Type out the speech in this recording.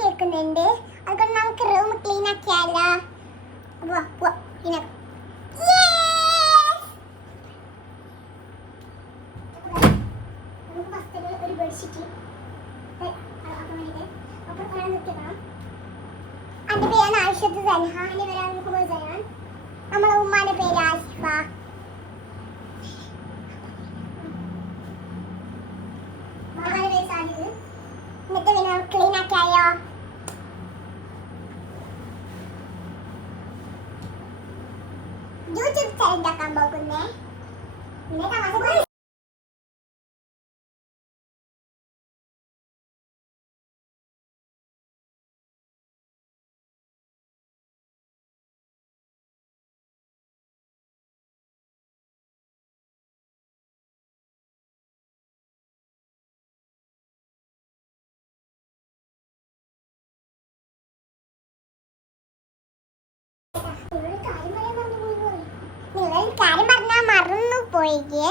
എടുക്കുന്നുണ്ട് അതുകൊണ്ട് നമുക്ക് റൂം ക്ലീൻ ആക്കിയാലോ? വാ വാ clean ആക്കാം. Yes! നമുക്ക് first ഒരു- ഒരു ബെഡ്ഷീറ്റ് അന്റെ പേരാണ് ആയിഷത്ത് സൻഹ. എന്റെ പേരാണ് YouTube channel kamu kene. Ini kamu হয়ে গিয়ে